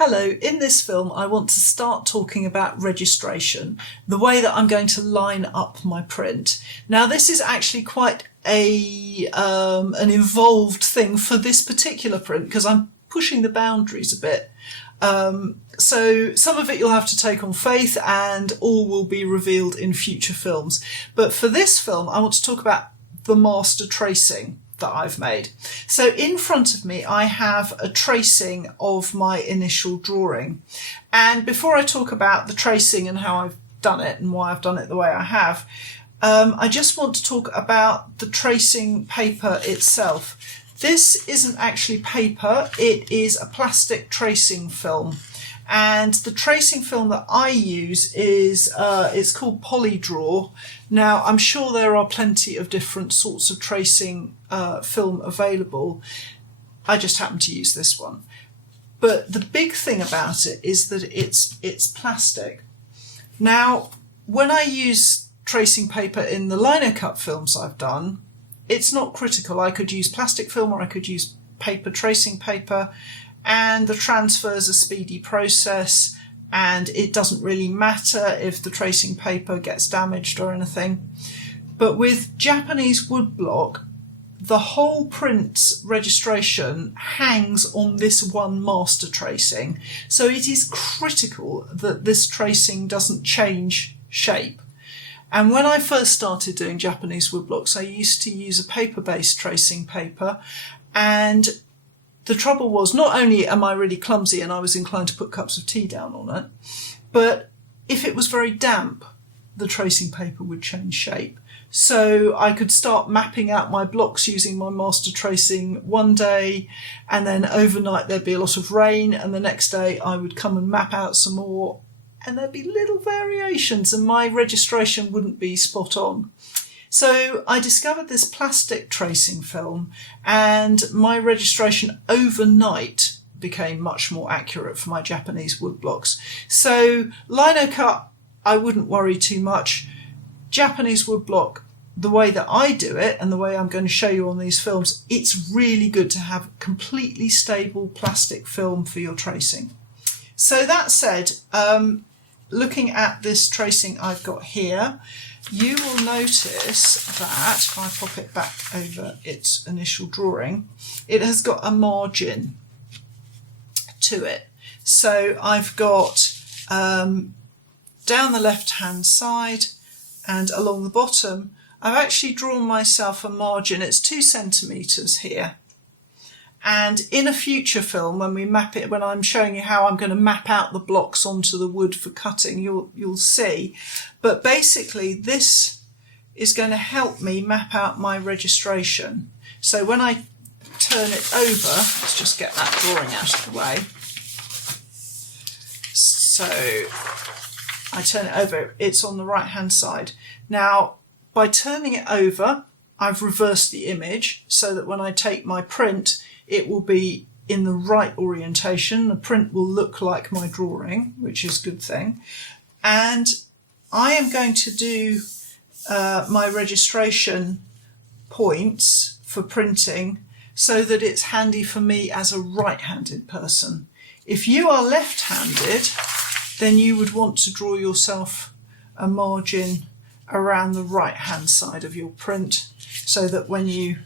Hello, in this film I want to start talking about registration, the way that I'm going to line up my print. Now this is actually quite an involved thing for this particular print because I'm pushing the boundaries a bit. So some of it you'll have to take on faith and all will be revealed in future films. But for this film I want to talk about the master tracing that I've made. So in front of me I have a tracing of my initial drawing, and before I talk about the tracing and how I've done it and why I've done it the way I have, I just want to talk about the tracing paper itself. This isn't actually paper, it is a plastic tracing film, and the tracing film that I use is it's called Polydraw. Now I'm sure there are plenty of different sorts of tracing film available. I just happen to use this one. But the big thing about it is that it's plastic. Now when I use tracing paper in the lino cut films I've done, it's not critical. I could use plastic film or I could use paper tracing paper, and the transfer is a speedy process and it doesn't really matter if the tracing paper gets damaged or anything. But with Japanese woodblock, the whole print's registration hangs on this one master tracing. So it is critical that this tracing doesn't change shape. And when I first started doing Japanese woodblocks, I used to use a paper-based tracing paper, and the trouble was, not only am I really clumsy and I was inclined to put cups of tea down on it, but if it was very damp, the tracing paper would change shape. So I could start mapping out my blocks using my master tracing one day, and then overnight there'd be a lot of rain, and the next day I would come and map out some more, and there'd be little variations and my registration wouldn't be spot on. So I discovered this plastic tracing film, and my registration overnight became much more accurate for my Japanese woodblocks. So lino cut, I wouldn't worry too much. Japanese woodblock, the way that I do it and the way I'm going to show you on these films, it's really good to have completely stable plastic film for your tracing. So that said, looking at this tracing I've got here, you will notice that if I pop it back over its initial drawing, it has got a margin to it. So I've got down the left hand side and along the bottom, I've actually drawn myself a margin. It's 2 centimetres here. And in a future film, when we map it, when I'm showing you how I'm going to map out the blocks onto the wood for cutting, you'll see. But basically, this is going to help me map out my registration. So when I turn it over, let's just get that drawing out of the way. So I turn it over, it's on the right-hand side. Now, by turning it over, I've reversed the image so that when I take my print, it will be in the right orientation. The print will look like my drawing, which is a good thing. And I am going to do my registration points for printing so that it's handy for me as a right-handed person. If you are left-handed, then you would want to draw yourself a margin around the right-hand side of your print so that when you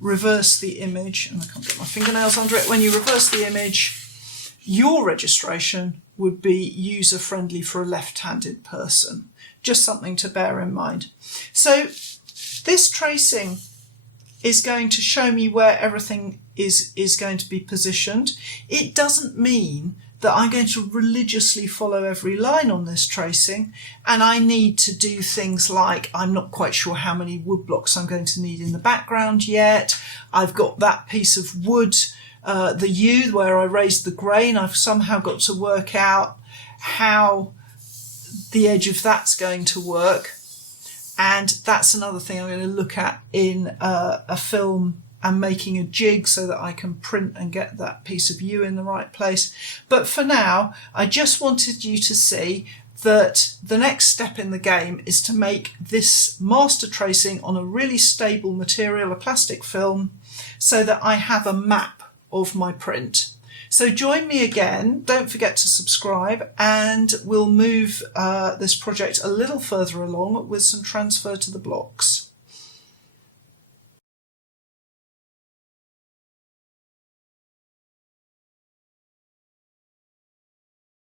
reverse the image, and I can't get my fingernails under it, when you reverse the image, your registration would be user-friendly for a left-handed person. Just something to bear in mind. So this tracing is going to show me where everything is going to be positioned. It doesn't mean that I'm going to religiously follow every line on this tracing, and I need to do things like, I'm not quite sure how many wood blocks I'm going to need in the background yet. I've got that piece of wood, the yew where I raised the grain, I've somehow got to work out how the edge of that's going to work. And that's another thing I'm going to look at in a film, and making a jig so that I can print and get that piece of yew in the right place. But for now, I just wanted you to see that the next step in the game is to make this master tracing on a really stable material, a plastic film, so that I have a map of my print. So join me again. Don't forget to subscribe, and we'll move this project a little further along with some transfer to the blocks.